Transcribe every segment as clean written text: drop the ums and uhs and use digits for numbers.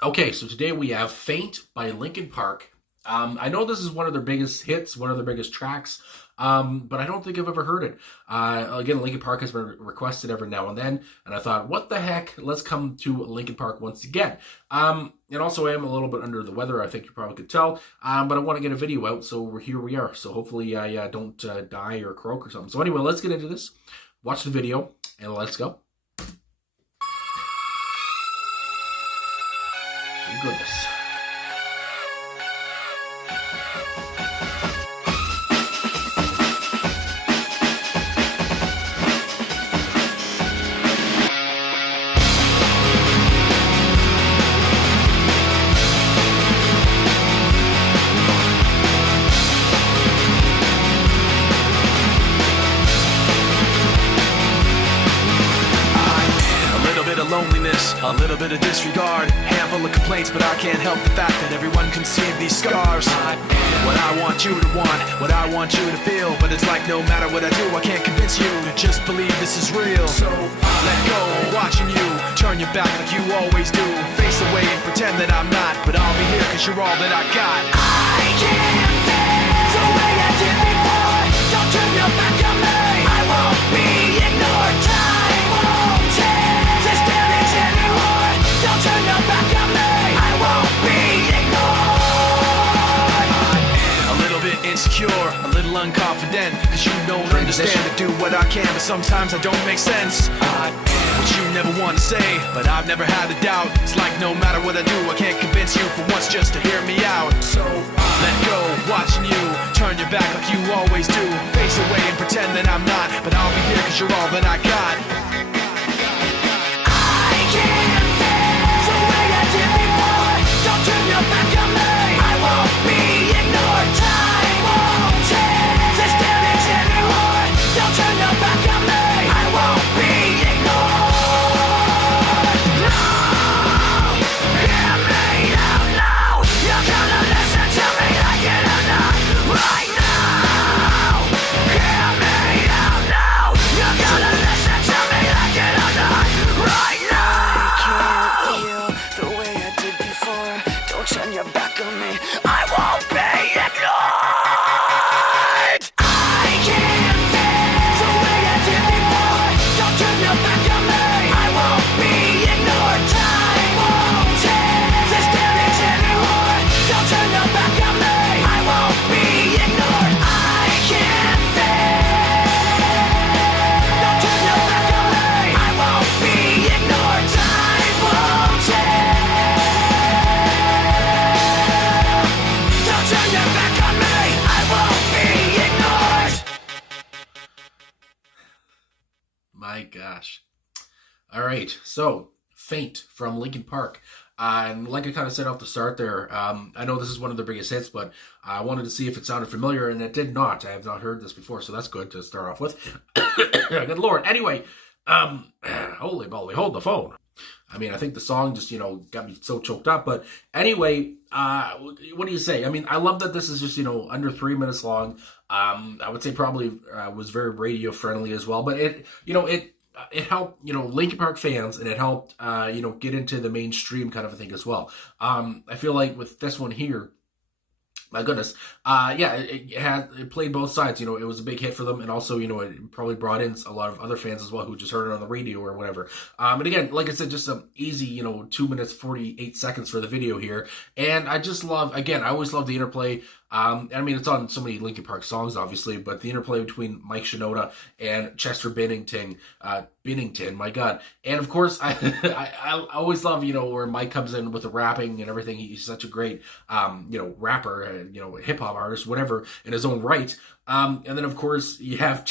Okay, so today we have Faint by Linkin Park. I know this is one of their biggest hits, one of their biggest tracks, but I don't think I've ever heard it. Again, Linkin Park has been requested every now and then, and I thought, what the heck? Let's come to Linkin Park once again. And also, I am a little bit under the weather, I think you probably could tell, but I want to get a video out, so here we are. So hopefully I don't die or croak or something. So anyway, let's get into this. Watch the video, and let's go. Goodness. Loneliness, a little bit of disregard, handful of complaints, but I can't help the fact that everyone can see these scars. What I want you to want, what I want you to feel, but it's like no matter what I do, I can't convince you to just believe this is real. So let go, watching you turn your back like you always do, face away and pretend that I'm not, but I'll be here cause you're all that I got. I can't feel the way I did before, don't turn your back on me, I won't be ignored, time won't change. Don't turn your back on me, I won't be ignored. A little bit insecure, a little unconfident, cause you don't understand to do what I can, but sometimes I don't make sense. What you never want to say, but I've never had a doubt. It's like no matter what I do, I can't convince you for once just to hear me out. So let go, watching you turn your back like you always do, face away and pretend that I'm not, but I'll be here cause you're all that I got. I can't don't turn your back on me, I won't be ignored, time won't change this damage anymore. Don't turn your back on me, I won't be ignored. No, hear me out now, you're gonna listen to me like it or not. Right now, hear me out now, you're gonna listen to me like it or not. Right now, I can't feel the way I did before. Don't turn your back on me, I won't be ignored. I can't feel the way I did before. Don't turn your back on me, I won't be ignored. Time won't change this damage anymore. Don't turn your back on me, I won't be ignored. I can't feel. Don't turn your back on me, I won't be ignored. Time won't change. Turn your back on me, I won't be ignored. My gosh. All right, so Faint from Linkin Park. And like I kind of said off the start there, I know this is one of their biggest hits, but I wanted to see if it sounded familiar, and it did not. I have not heard this before, so that's good to start off with. Good Lord. Anyway, holy moly, hold the phone. I mean, I think the song just, got me so choked up. But anyway, what do you say? I mean, I love that this is just, under 3 minutes long. I would say probably was very radio friendly as well. But it helped, Linkin Park fans, and it helped, get into the mainstream kind of a thing as well. I feel like with this one here, my goodness. It played both sides. It was a big hit for them, and also, it probably brought in a lot of other fans as well who just heard it on the radio or whatever. And again, like I said, just some easy, 2 minutes, 48 seconds for the video here. And I just love, again, I always love the interplay. I mean, it's on so many Linkin Park songs, obviously, but the interplay between Mike Shinoda and Chester Bennington, my God. And of course, I always love, where Mike comes in with the rapping and everything. He's such a great, rapper, hip hop artist, whatever, in his own right. And then of course you have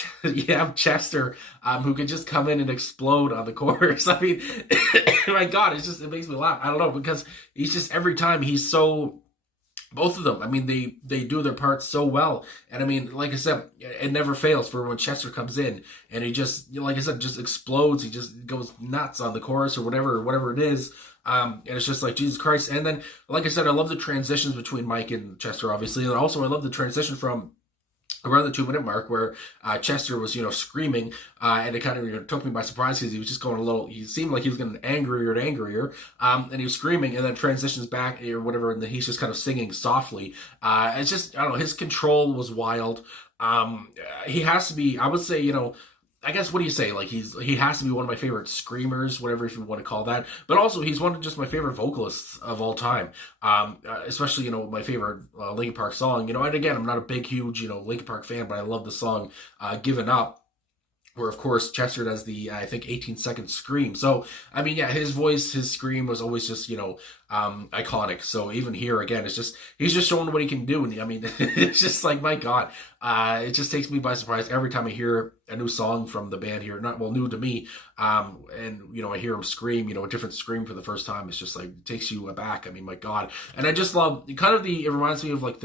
Chester, who can just come in and explode on the chorus. I mean, my God, it makes me laugh. I don't know, because he's just, every time he's so, both of them, I mean, they do their parts so well. And I mean, like I said, it never fails for when Chester comes in and he just, like I said, just explodes. He just goes nuts on the chorus or whatever it is. And it's just like, Jesus Christ. And then, like I said, I love the transitions between Mike and Chester, obviously. And also I love the transition from around the 2 minute mark where Chester was, screaming, and it kind of took me by surprise because he was just going a little. He seemed like he was getting angrier and angrier, and he was screaming, and then transitions back or whatever, and then he's just kind of singing softly. It's just I don't know. His control was wild. He has to be. I would say, I guess what do you say? Like he has to be one of my favorite screamers, whatever if you want to call that. But also he's one of just my favorite vocalists of all time. Especially my favorite Linkin Park song. And again I'm not a big huge Linkin Park fan, but I love the song "Given Up." Where of course Chester does the I think 18-second scream. So I mean, yeah, his voice, his scream was always just iconic. So even here again, it's just he's just showing what he can do. And I mean, it's just like my God, it just takes me by surprise every time I hear a new song from the band here. Not well, new to me. And I hear him scream, a different scream for the first time. It's just like it takes you aback. I mean, my God, and I just love kind of it reminds me of like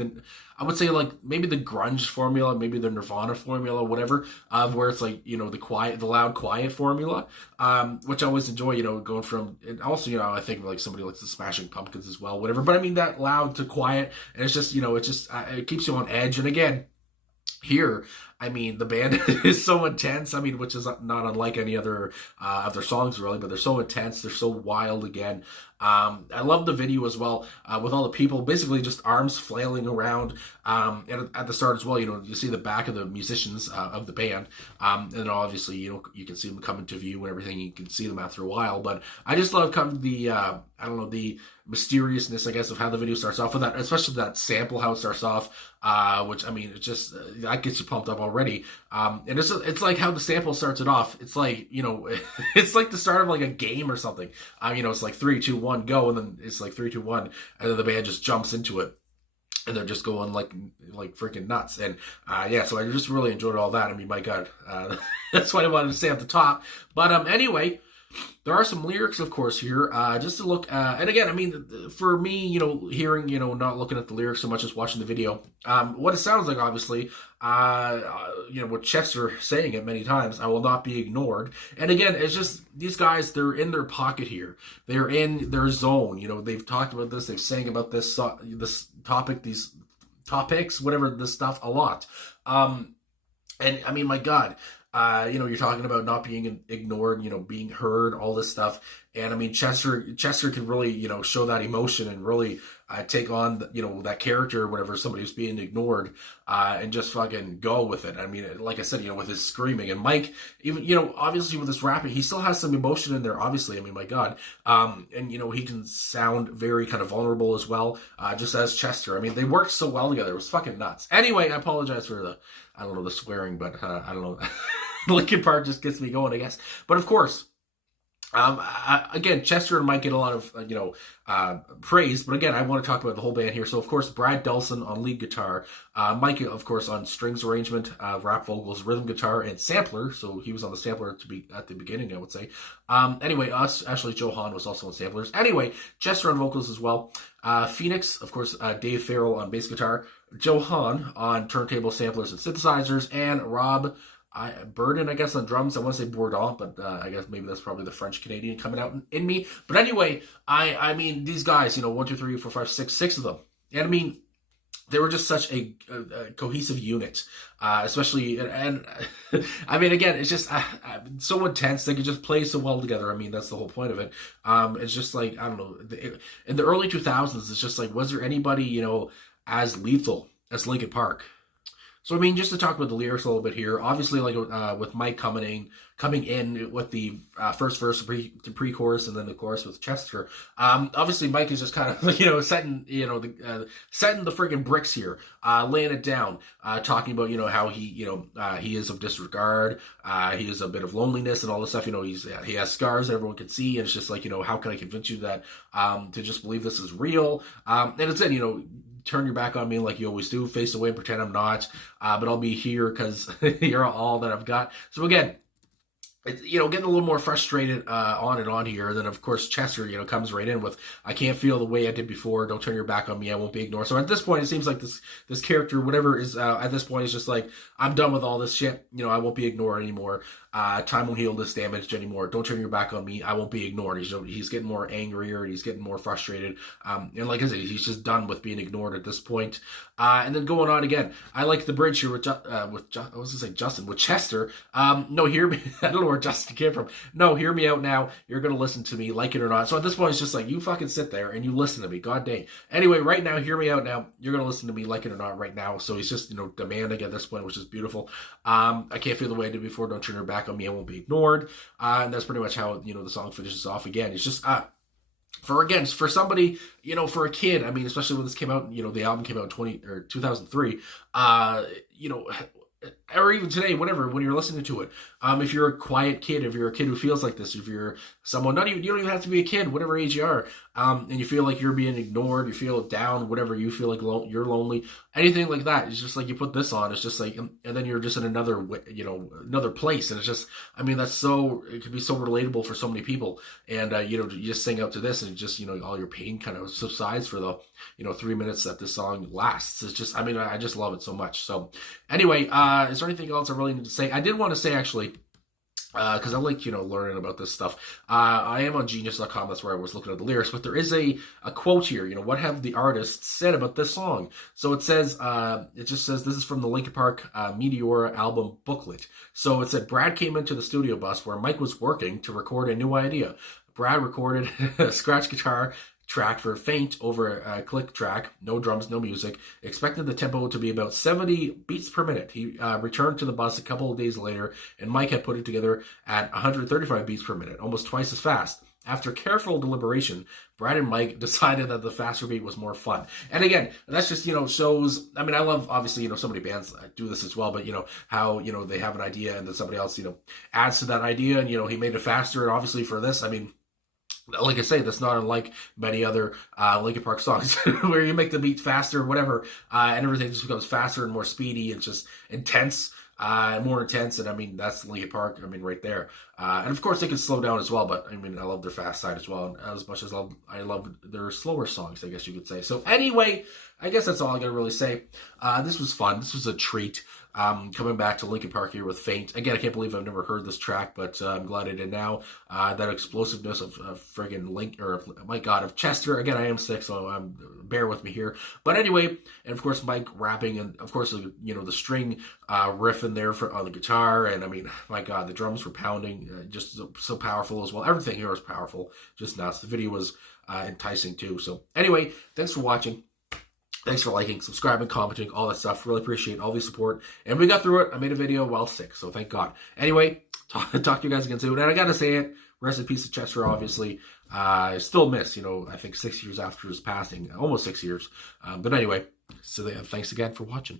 I would say like maybe the grunge formula, maybe the Nirvana formula, whatever, of where it's like, the loud, quiet formula, which I always enjoy, going from, and also, I think like somebody likes the Smashing Pumpkins as well, whatever, but I mean that loud to quiet, and it's just, it keeps you on edge, and again, here, I mean, the band is so intense. I mean, which is not unlike any other of their songs, really, but they're so intense. They're so wild again. I love the video as well, with all the people basically just arms flailing around. And at the start as well, you see the back of the musicians of the band. And obviously, you can see them come into view and everything. You can see them after a while. But I just love kind of the mysteriousness, I guess, of how the video starts off with that, especially that sample how it starts off, which, I mean, it just, that gets you pumped up already. And it's like how the sample starts it off. It's like, it's like the start of like a game or something. It's like 3, 2, 1, go, and then it's like 3, 2, 1, and then the band just jumps into it. And they're just going like freaking nuts. And so I just really enjoyed all that. I mean, my God, that's what I wanted to say at the top. But anyway, there are some lyrics, of course, here, just to look, and again, I mean, for me, hearing, not looking at the lyrics so much as watching the video, what it sounds like, obviously, with Chester saying it many times, I will not be ignored. And again, it's just, these guys, they're in their pocket here. They're in their zone. They've talked about this, they've sang about this topic, these topics, whatever, this stuff a lot. And I mean, my God, you're talking about not being ignored, being heard, all this stuff. And I mean, Chester can really, show that emotion and really take on, that character or whatever, somebody who's being ignored, and just fucking go with it. I mean, like I said, with his screaming, and Mike, even, obviously with his rapping, he still has some emotion in there, obviously. I mean, my God. And, he can sound very kind of vulnerable as well, just as Chester. I mean, they worked so well together. It was fucking nuts. Anyway, I apologize for the swearing, but I don't know. Linkin Park just gets me going, I guess. But of course, again, Chester and Mike get a lot of, praise. But again, I want to talk about the whole band here. So, of course, Brad Delson on lead guitar. Mike, of course, on strings arrangement, rap vocals, rhythm guitar, and sampler. So he was on the sampler at the beginning, I would say. Anyway, Ashley Johan was also on samplers. Anyway, Chester on vocals as well. Phoenix, of course, Dave Farrell on bass guitar. Johan on turntable samplers and synthesizers. And Rob Burden, I guess, on drums. I want to say Bourdon, but I guess maybe that's probably the French-Canadian coming out in me. But anyway, I mean, these guys, 1, 2, 3, 4, 5, 6 of them. And I mean, they were just such a cohesive unit, especially, and I mean, again, it's just so intense. They could just play so well together. I mean, that's the whole point of it. It's just like, I don't know, in the early 2000s, it's just like, was there anybody, as lethal as Linkin Park? So, I mean, just to talk about the lyrics a little bit here, obviously, like with Mike coming in with the first verse, the pre-chorus, and then the chorus with Chester. Obviously, Mike is just kind of, setting the freaking bricks here, laying it down, talking about, how he is of disregard, he is a bit of loneliness and all this stuff. He has scars that everyone can see, and it's just like, how can I convince you that to just believe this is real? And it's then, turn your back on me like you always do, face away and pretend I'm not, but I'll be here because you're all that I've got. So again, getting a little more frustrated on and on here. Then, of course, Chester, comes right in with, I can't feel the way I did before. Don't turn your back on me. I won't be ignored. So at this point, it seems like this character, whatever is at this point, is just like, I'm done with all this shit. I won't be ignored anymore. Time won't heal this damage anymore. Don't turn your back on me. I won't be ignored. He's getting more angrier and he's getting more frustrated. And like I said, he's just done with being ignored at this point. And then going on again, I like the bridge here with I was gonna say Justin, with Chester. No, hear me. I don't know where Justin came from. No, hear me out now. You're gonna listen to me, like it or not. So at this point, it's just like, you fucking sit there and you listen to me. God dang. Anyway, right now, hear me out now. You're gonna listen to me, like it or not, right now. So he's just, demanding at this point, which is beautiful. I can't feel the way I did before. Don't turn your back on me. I won't be ignored. And that's pretty much how the song finishes off. Again, it's just for somebody, for a kid, I mean, especially when this came out, the album came out in 2003, or even today, whatever, when you're listening to it, if you're a quiet kid, if you're a kid who feels like this, if you're someone, you don't even have to be a kid, whatever age you are, and you feel like you're being ignored, you feel down, whatever, you feel like you're lonely, anything like that, it's just like you put this on, it's just like, and then you're just in another place, and it's just, I mean, it can be so relatable for so many people, and, you just sing out to this, and just, all your pain kind of subsides for the, 3 minutes that this song lasts. It's just, I mean, I just love it so much. So, anyway, is there anything else I really need to say? I did want to say, actually, because I like, learning about this stuff. I am on genius.com. That's where I was looking at the lyrics. But there is a quote here. What have the artists said about this song? So it says, this is from the Linkin Park Meteora album booklet. So it said, Brad came into the studio bus where Mike was working to record a new idea. Brad recorded a scratch guitar track for Faint over a click track, no drums, no music, expected the tempo to be about 70 beats per minute. He returned to the bus a couple of days later, and Mike had put it together at 135 beats per minute, almost twice as fast. After careful deliberation, Brad and Mike decided that the faster beat was more fun. And again, that's just, shows, I mean, I love, obviously, so many bands do this as well, but, how, they have an idea and then somebody else, adds to that idea and, he made it faster. And obviously for this, I mean, like I say, that's not unlike many other Linkin Park songs where you make the beat faster, whatever, and everything just becomes faster and more speedy and just intense, more intense. And I mean, that's Linkin Park, I mean, right there. And of course, they can slow down as well, but I mean, I love their fast side as well, as much as I love their slower songs, I guess you could say. So anyway, I guess that's all I gotta really say. This was fun. This was a treat. Coming back to Linkin Park here with Faint. Again, I can't believe I've never heard this track, but I'm glad I did now. That explosiveness of friggin' of Chester. Again, I am sick, so bear with me here. But anyway, and of course Mike rapping, and of course the string riff in there on the guitar, and I mean, my God, the drums were pounding, just so powerful as well. Everything here was powerful, just nuts. The video was enticing too. So anyway, thanks for watching. Thanks for liking, subscribing, commenting, all that stuff. Really appreciate all the support. And we got through it. I made a video while sick, so thank God. Anyway, talk to you guys again soon. And I gotta say it, rest in peace to Chester, obviously. I still miss, I think 6 years after his passing, almost 6 years. But anyway, so thanks again for watching.